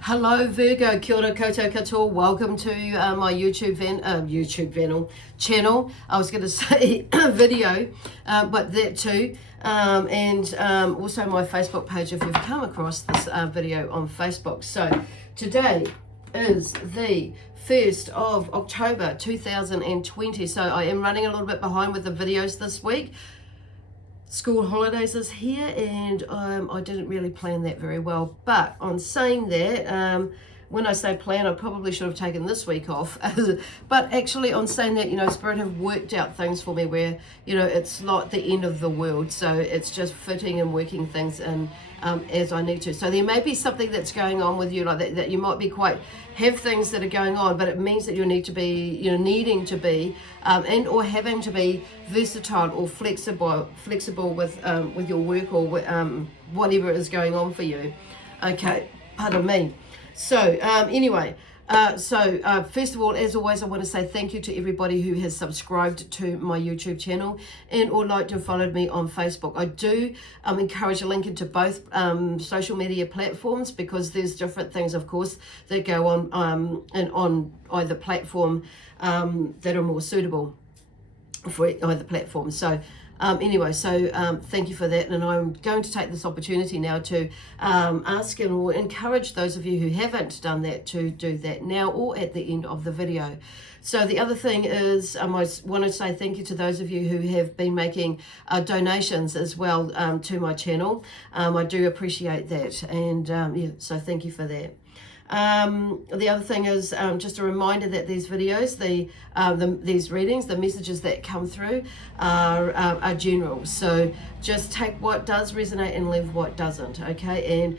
Hello Virgo, kia ora koutou katoa. Welcome to my YouTube channel. I was going to say video, but that too. And also my Facebook page if you've come across this video on Facebook. So today is the 1st of October 2020. So I am running a little bit behind with the videos this week. School holidays is here, and I didn't really plan that very well. But on saying that, when I say plan, I probably should have taken this week off. But actually, on saying that, Spirit have worked out things for me where, it's not the end of the world. So it's just fitting and working things in as I need to. So there may be something that's going on with you like that you might be have things that are going on, but it means that you need to be, needing to be and or having to be versatile or flexible with your work or whatever is going on for you. Okay, pardon me. So anyway, first of all, as always, I want to say thank you to everybody who has subscribed to my YouTube channel and or liked and followed me on Facebook. I do encourage a link into both social media platforms because there's different things, of course, that go on and on either platform that are more suitable for either platform. So thank you for that, and I'm going to take this opportunity now to ask and or encourage those of you who haven't done that to do that now or at the end of the video. So the other thing is I want to say thank you to those of you who have been making donations as well to my channel. I do appreciate that, and so thank you for that. The other thing is just a reminder that these videos, these readings, the messages that come through are general. So just take what does resonate and leave what doesn't, okay? And,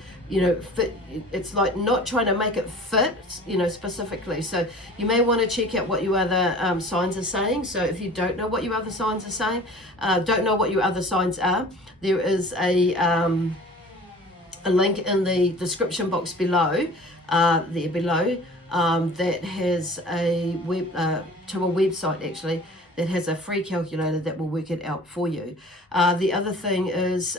fit, it's like not trying to make it fit, specifically. So you may want to check out what your other signs are saying. So if you don't know what your other signs are saying, don't know what your other signs are, there is a link in the description box below, that has a website actually that has a free calculator that will work it out for you. The other thing is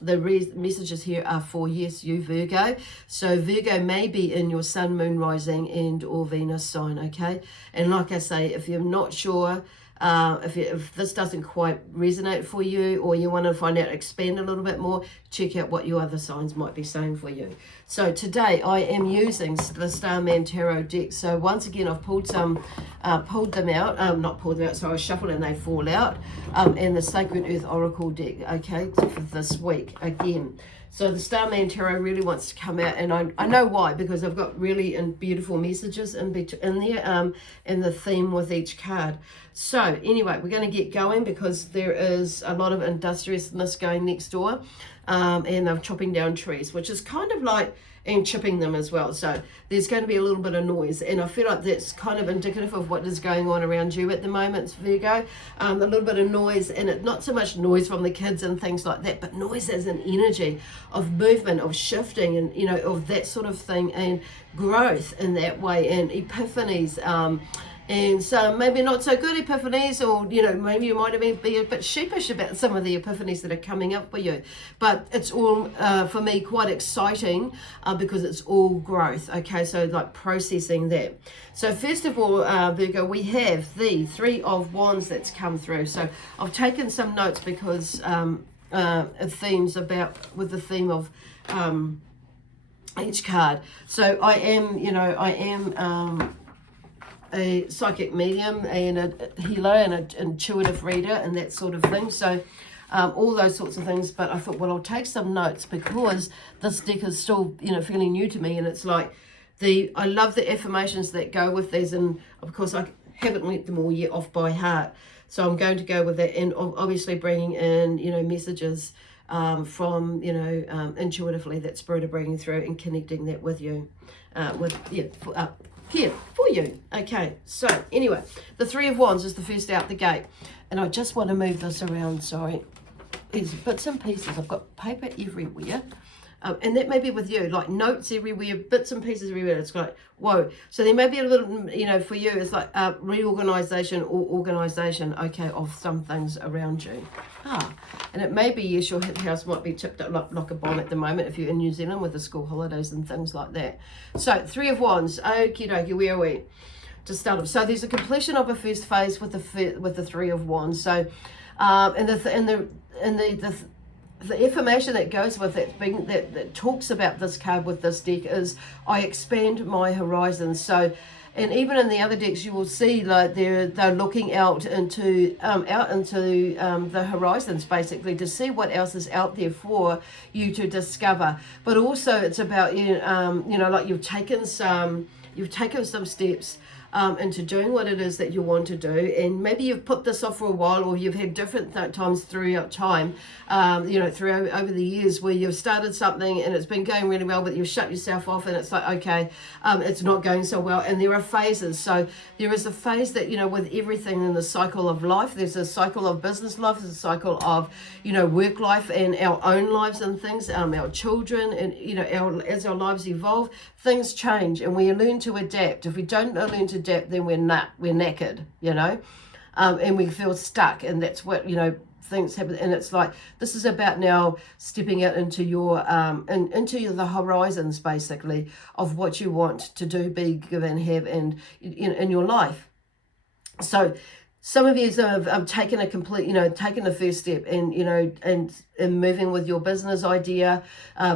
the messages here are for you Virgo. So Virgo may be in your sun, moon, rising and or Venus sign, okay? And like I say, if you're not sure, if this doesn't quite resonate for you or you want to find out, expand a little bit more, check out what your other signs might be saying for you. So today I am using the Starman Tarot deck. So once again, I've pulled them out, not pulled them out, so I shuffled and they fall out, and the Sacred Earth Oracle deck, okay, for this week again. So the Starman Tarot really wants to come out, and I know why, because I've got really beautiful messages in there, and the theme with each card. So anyway, we're going to get going because there is a lot of industriousness going next door, and they're chopping down trees, which is kind of like, and chipping them as well. So there's going to be a little bit of noise, and I feel like that's kind of indicative of what is going on around you at the moment, Virgo. A little bit of noise, and it not so much noise from the kids and things like that, but noise as an energy of movement, of shifting, and of that sort of thing, and growth in that way, and epiphanies, and so maybe not so good epiphanies, or maybe you might be a bit sheepish about some of the epiphanies that are coming up for you, but it's all for me quite exciting because it's all growth, okay? So like processing that. So first of all, Virgo, we have the Three of Wands that's come through. So I've taken some notes because themes with the theme of each card. So I am a psychic medium and a healer and an intuitive reader and that sort of thing, so all those sorts of things. But I thought, well, I'll take some notes because this deck is still fairly new to me, and it's like I love the affirmations that go with these, and of course I haven't learnt them all yet off by heart, so I'm going to go with that, and obviously bringing in messages from intuitively that Spirit are bringing through and connecting that with you, here for you. Okay, so anyway, the Three of Wands is the first out the gate, and I just want to move this around. Sorry, there's bits and pieces. I've got paper everywhere. And that may be with you, like notes everywhere, bits and pieces everywhere. It's like, whoa. So there may be a little, you know, for you, it's like reorganization or organization, okay, of some things around you. And it may be, yes, your house might be tipped up like a bomb at the moment if you're in New Zealand with the school holidays and things like that. So 3 of Wands, okie dokie, where are we? To start off. So there's a completion of a first phase with the 3 of Wands. So, and the affirmation that goes with it, that talks about this card with this deck is, I expand my horizons. So, and even in the other decks, you will see like they're looking out into the horizons, basically, to see what else is out there for you to discover. But also, it's about you know, like you've taken some steps into doing what it is that you want to do, and maybe you've put this off for a while, or you've had different times throughout time, you know, over the years where you've started something and it's been going really well, but you've shut yourself off and it's like, okay, it's not going so well. And there are phases. So there is a phase that, you know, with everything in the cycle of life, there's a cycle of business life, there's a cycle of, you know, work life and our own lives and things, our children, and, you know, as our lives evolve, things change and we learn to adapt. If we don't learn to adapt, then we're knackered, you know, and we feel stuck, and that's what, you know, things happen. And it's like, this is about now stepping out into your the horizons, basically, of what you want to do, be, give and have, and in your life. So some of you have taken the first step, and, you know, and moving with your business idea,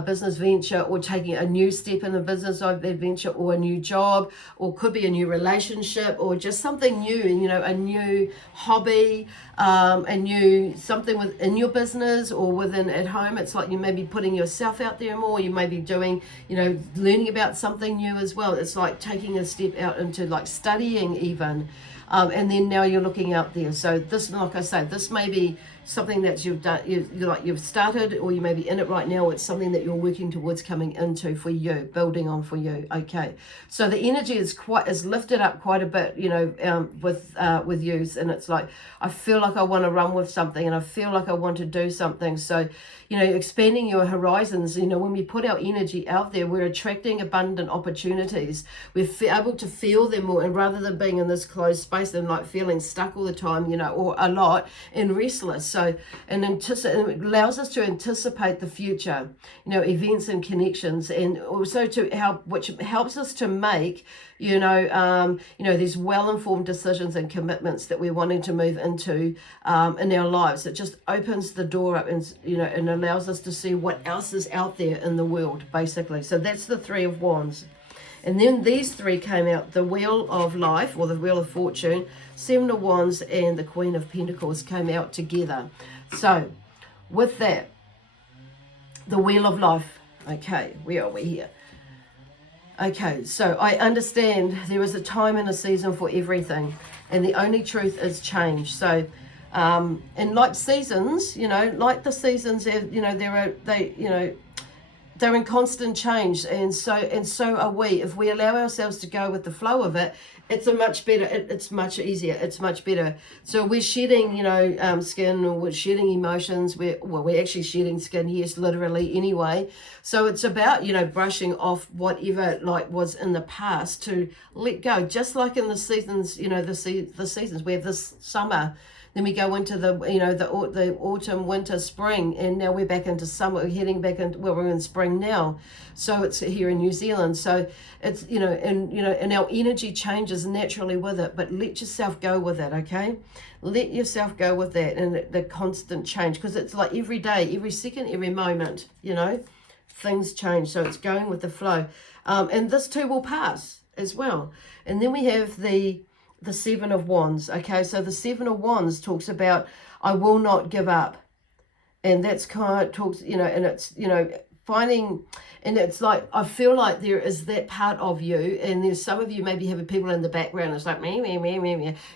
business venture, or taking a new step in the business venture, or a new job, or could be a new relationship, or just something new, you know, a new hobby, a new something within your business or within at home. It's like you may be putting yourself out there more. You may be doing, you know, learning about something new as well. It's like taking a step out into like studying even. And then now you're looking out there. So this, like I say, this may be something that you've done, you've started, or you may be in it right now. It's something that you're working towards coming into for you, building on for you. Okay, so the energy is lifted up quite a bit, you know, with you, and it's like, I feel like I want to run with something, and I feel like I want to do something. So, you know, expanding your horizons. You know, when we put our energy out there, we're attracting abundant opportunities. We're able to feel them more, and rather than being in this closed space and like feeling stuck all the time, you know, or a lot and restless. So, and it allows us to anticipate the future, you know, events and connections, and also which helps us to make, you know, these well-informed decisions and commitments that we're wanting to move into in our lives. It just opens the door up, and, you know, and allows us to see what else is out there in the world, basically. So that's the 3 of Wands. And then these 3 came out, the Wheel of Life, or the Wheel of Fortune, 7 of Wands, and the Queen of Pentacles came out together. So with that, the Wheel of Life, okay, where are we here? Okay, so I understand there is a time and a season for everything, and the only truth is change. So, and like seasons, you know, like the seasons, you know, they're in constant change, and so are we. If we allow ourselves to go with the flow of it, it's it's much easier, it's much better. So we're shedding, you know, skin, or we're shedding emotions. We're actually shedding skin, yes, literally anyway. So it's about, you know, brushing off whatever like was in the past, to let go. Just like in the seasons, you know, the seasons, we have this summer, then we go into the, you know, the autumn, winter, spring, and now we're back into summer. We're heading back into, well, we're in spring now. So it's here in New Zealand. So it's, you know, and our energy changes naturally with it. But let yourself go with it, okay? Let yourself go with that, and the constant change, because it's like every day, every second, every moment, you know, things change. So it's going with the flow, and this too will pass as well. And then we have the 7 of Wands. Okay, so the 7 of Wands talks about, I will not give up. And that's kind of talks, you know, and it's, you know, finding, and it's like, I feel like there is that part of you, and there's some of you maybe having people in the background. It's like, me,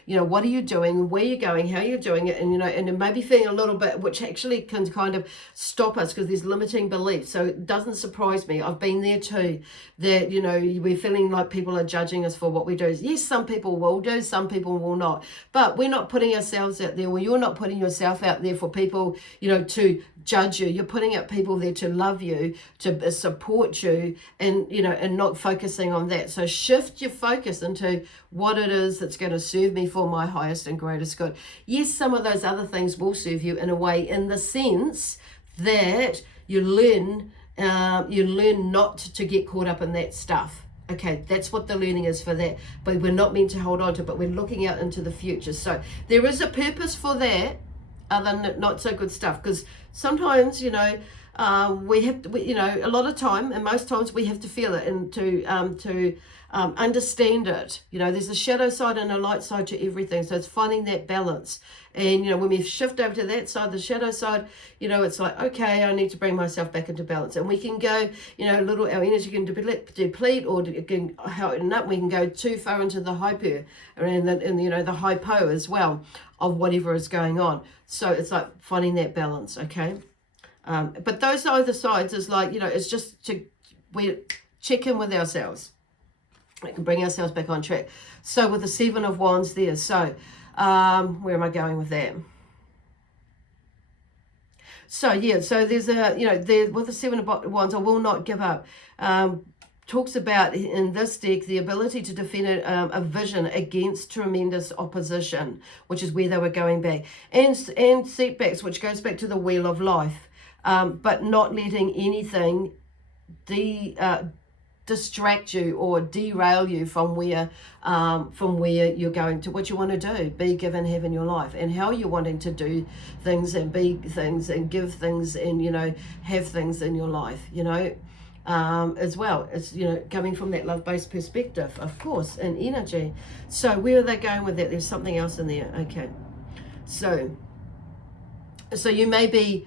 you know, what are you doing? Where are you going? How are you doing it? And, you know, and it may be feeling a little bit, which actually can kind of stop us, because there's limiting beliefs. So it doesn't surprise me. I've been there too, that, you know, we're feeling like people are judging us for what we do. Yes, some people will do, some people will not. But we're not putting ourselves out there. Well, you're not putting yourself out there for people, you know, to judge you. You're putting out people there to love you you, to support you, and and not focusing on that. So shift your focus into what it is that's going to serve me for my highest and greatest good. Yes, some of those other things will serve you in a way, in the sense that you learn not to get caught up in that stuff. Okay, that's what the learning is for that. But we're not meant to hold on to it, but we're looking out into the future. So there is a purpose for that, other than not so good stuff. Because sometimes, we have to, a lot of time, and most times we have to feel it and to understand it. There's a shadow side and a light side to everything. So it's finding that balance. And, when we shift over to that side, the shadow side, it's like, okay, I need to bring myself back into balance. And we can go, our energy can deplete, or it can heighten up. We can go too far into the hyper, and the hypo as well, of whatever is going on. So it's like finding that balance, okay? But those other sides is like, it's just we check in with ourselves. We can bring ourselves back on track. So with the Seven of Wands there, so where am I going with that? So yeah, so there's there with the Seven of Wands, I will not give up. Talks about in this deck the ability to defend a vision against tremendous opposition, which is where they were going back, and setbacks, which goes back to the wheel of life, but not letting anything distract you or derail you from where you're going to, what you want to do, be, give, and have in your life, and how you're wanting to do things and be things and give things and have things in your life, as well. It's coming from that love-based perspective, of course, and energy. So where are they going with that? There's something else in there. Okay, so you may be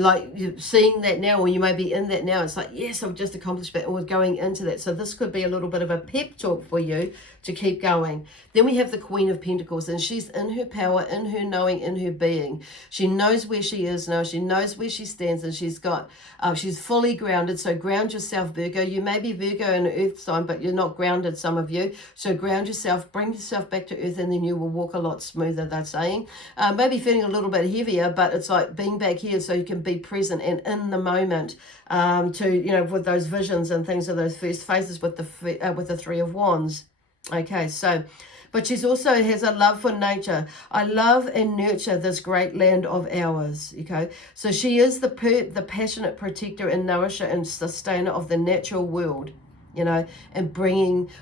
like seeing that now, or you may be in that now. It's like, yes, I've just accomplished that, and we're going into that. So this could be a little bit of a pep talk for you to keep going. Then we have the Queen of Pentacles, and she's in her power, in her knowing, in her being. She knows where she is now. She knows where she stands, and she's fully grounded. So ground yourself, Virgo. You may be Virgo in an earth sign, but you're not grounded, some of you. So ground yourself, bring yourself back to earth, and then you will walk a lot smoother, they're saying. Maybe feeling a little bit heavier, but it's like being back here so you can be present and in the moment, with those visions and things of those first phases with the Three of Wands. Okay, so, but she's also has a love for nature. I love and nurture this great land of ours. Okay, so she is the passionate protector and nourisher and sustainer of the natural world. And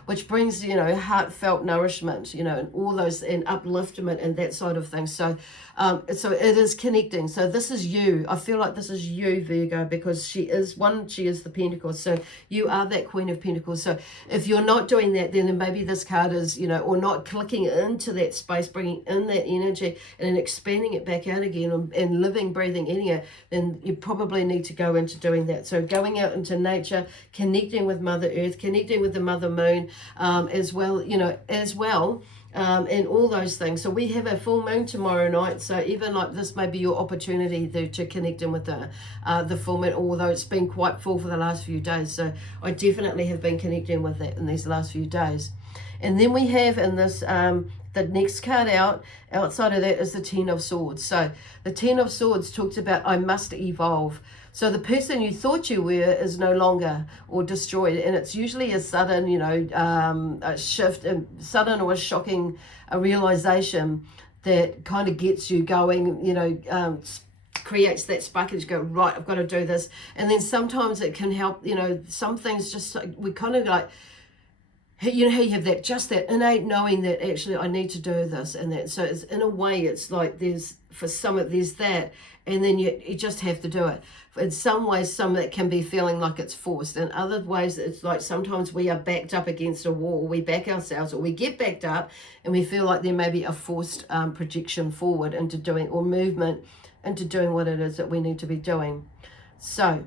which brings, heartfelt nourishment, and all those, and upliftment and that side of things. So it is connecting. So this is you. I feel like this is you, Virgo, because she is the Pentacles. So you are that Queen of Pentacles. So if you're not doing that, then maybe this card is, or not clicking into that space, bringing in that energy and then expanding it back out again, and living, breathing in it, then you probably need to go into doing that. So going out into nature, connecting with Mother Earth, connecting with the Mother Moon, as well, and all those things. So we have a full moon tomorrow night, so even like this may be your opportunity to connect in with the full moon, although it's been quite full for the last few days. So I definitely have been connecting with that in these last few days. And then we have in this the next card outside of that is the Ten of Swords. So the Ten of Swords talks about I must evolve. So the person you thought you were is no longer, or destroyed, and it's usually a sudden, a shift, and sudden or a shocking realization that kind of gets you going, creates that spark, and you go, right, I've got to do this. And then sometimes it can help, some things just, we kind of like, how you have that innate knowing that actually I need to do this and that. So it's, in a way, it's like there's that, and then you just have to do it. In some ways, some that can be feeling like it's forced. In other ways, it's like sometimes we are backed up against a wall, we back ourselves, or we get backed up and we feel like there may be a forced projection forward into doing, or movement into doing what it is that we need to be doing. So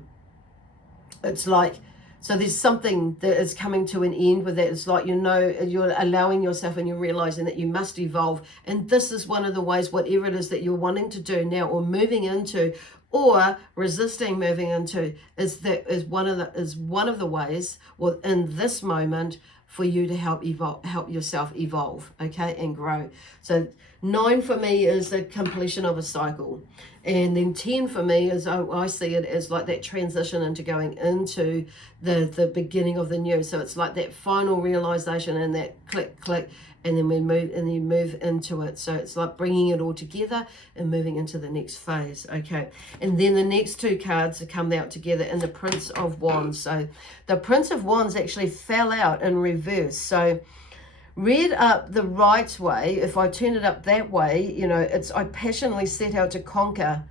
it's like, so there's something that is coming to an end with that. It's like, you're allowing yourself, and you're realizing that you must evolve. And this is one of the ways, whatever it is that you're wanting to do now, or moving into, or resisting moving into, is one of the ways, well, in this moment, for you to help yourself evolve, okay, and grow. So 9 for me is the completion of a cycle. And then 10 for me is, I see it as like that transition into going into the beginning of the new. So it's like that final realization and that click, click, and then you move into it. So it's like bringing it all together and moving into the next phase. Okay. And then the next 2 cards come out together in the Prince of Wands. So the Prince of Wands actually fell out in reverse. So read up the right way. If I turn it up that way, you know, it's I passionately set out to conquer.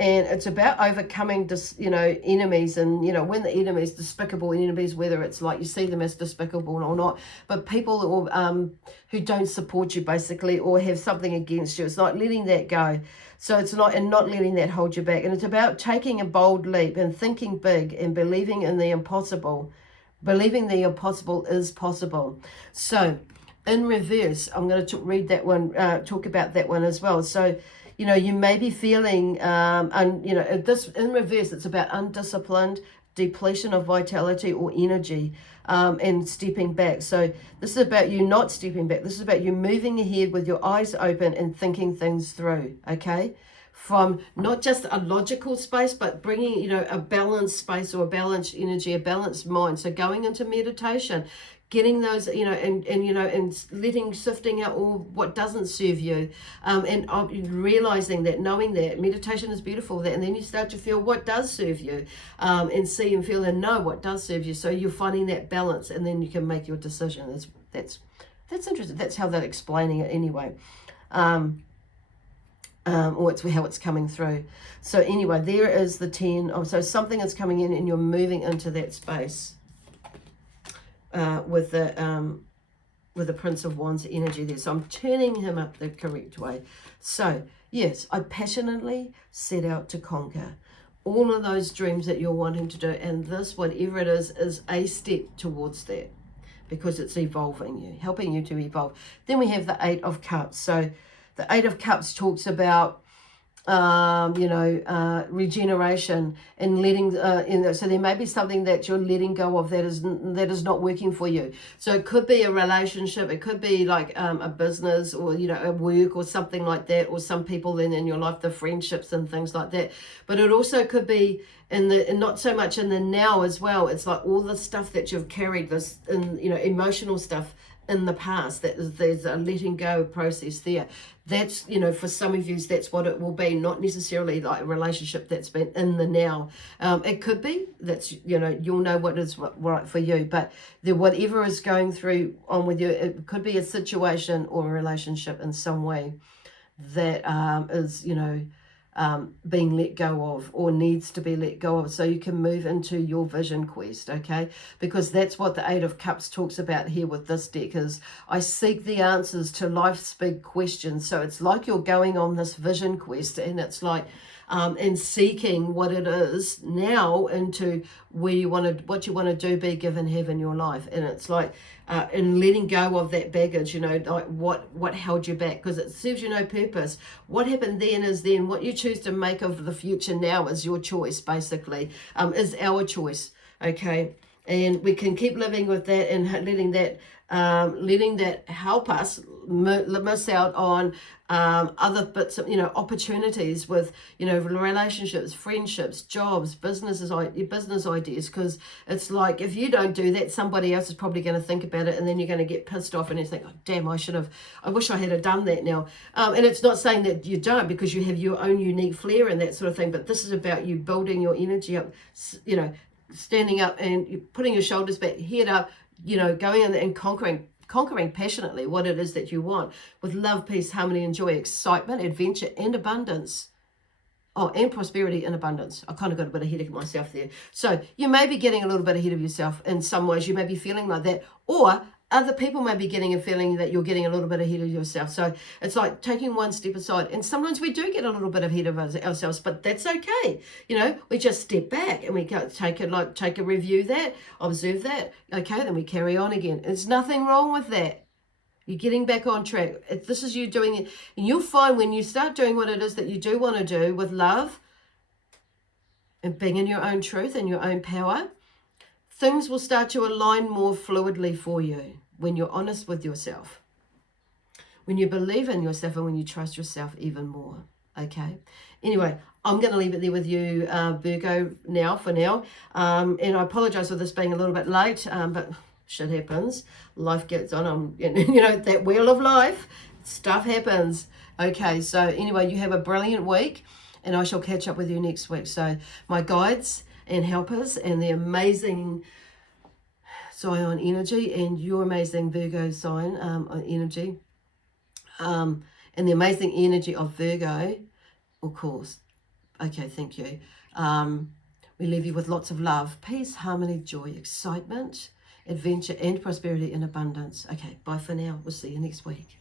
And it's about overcoming, you know, enemies. And, you know, when the enemies, despicable enemies, whether it's like you see them as despicable or not, but people who don't support you, basically, or have something against you. It's like letting that go. So it's not, and not letting that hold you back. And it's about taking a bold leap and thinking big and believing in the impossible. Believing the impossible is possible. So in reverse, I'm going to read that one, talk about that one as well. So, you know, you may be feeling, you know, this in reverse, it's about undisciplined, depletion of vitality or energy, and stepping back. So this is about you not stepping back. This is about you moving ahead with your eyes open and thinking things through, okay? From not just a logical space, but bringing, you know, a balanced space or a balanced energy, a balanced mind. So going into meditation, getting those, you know, and you know, and sifting out all what doesn't serve you, and realizing that, knowing that meditation is beautiful, that, and then you start to feel what does serve you, and see and feel and know what does serve you. So you're finding that balance, and then you can make your decision. That's interesting. That's how they're explaining it anyway. Or it's how it's coming through. So anyway, there is the 10. So something is coming in and you're moving into that space with the Prince of Wands energy there. So I'm turning him up the correct way. So yes, I passionately set out to conquer all of those dreams that you're wanting to do. And this, whatever it is a step towards that, because it's evolving you, helping you to evolve. Then we have the 8 of Cups. So the 8 of Cups talks about, you know, regeneration and letting, so there may be something that you're letting go of that is not working for you. So it could be a relationship, it could be like a business, or, you know, a work or something like that, or some people in your life, the friendships and things like that. But it also could be and not so much in the now as well. It's like all the stuff that you've carried, this, you know, emotional stuff in the past, there's a letting go process there. That's, you know, for some of you, that's what it will be, not necessarily like a relationship that's been in the now. It could be, that's, you know, you'll know what is right for you, but whatever is going through on with you, it could be a situation or a relationship in some way that is, you know, being let go of or needs to be let go of, so you can move into your vision quest, okay? Because that's what the 8 of Cups talks about here with this deck, is I seek the answers to life's big questions. So it's like you're going on this vision quest, and it's like and seeking what it is now into where you want to, what you want to do, be, give, and have in your life. And it's like and letting go of that baggage, you know, like what held you back, because it serves you no purpose. What happened then is then. What you choose to make of the future now is your choice, basically, is our choice, okay? And we can keep living with that and letting that help us miss out on other bits of, you know, opportunities with, you know, relationships, friendships, jobs, business ideas. Because it's like, if you don't do that, somebody else is probably going to think about it, and then you're going to get pissed off and you think, oh damn, I wish I had done that now. And it's not saying that you don't, because you have your own unique flair and that sort of thing, but this is about you building your energy up, you know, standing up and putting your shoulders back, head up, you know, going in and conquering passionately what it is that you want, with love, peace, harmony, and joy, excitement, adventure, and abundance. Oh, and prosperity and abundance. I kind of got a bit ahead of myself there. So you may be getting a little bit ahead of yourself in some ways. You may be feeling like that, or other people may be getting a feeling that you're getting a little bit ahead of yourself. So it's like taking one step aside. And sometimes we do get a little bit ahead of ourselves, but that's okay. You know, we just step back and we go take a review that, observe that. Okay, then we carry on again. There's nothing wrong with that. You're getting back on track. This is you doing it. And you'll find when you start doing what it is that you do want to do with love and being in your own truth and your own power, things will start to align more fluidly for you when you're honest with yourself. when you believe in yourself and when you trust yourself even more. Okay. Anyway, I'm going to leave it there with you, Virgo, for now. And I apologize for this being a little bit late, but shit happens. Life gets on. You know, that wheel of life, stuff happens. Okay, so anyway, you have a brilliant week, and I shall catch up with you next week. So my guides and helpers and the amazing Zion energy and your amazing Virgo sign energy, and the amazing energy of Virgo, of course. Okay, thank you. We leave you with lots of love, peace, harmony, joy, excitement, adventure, and prosperity in abundance. Okay, bye for now. We'll see you next week.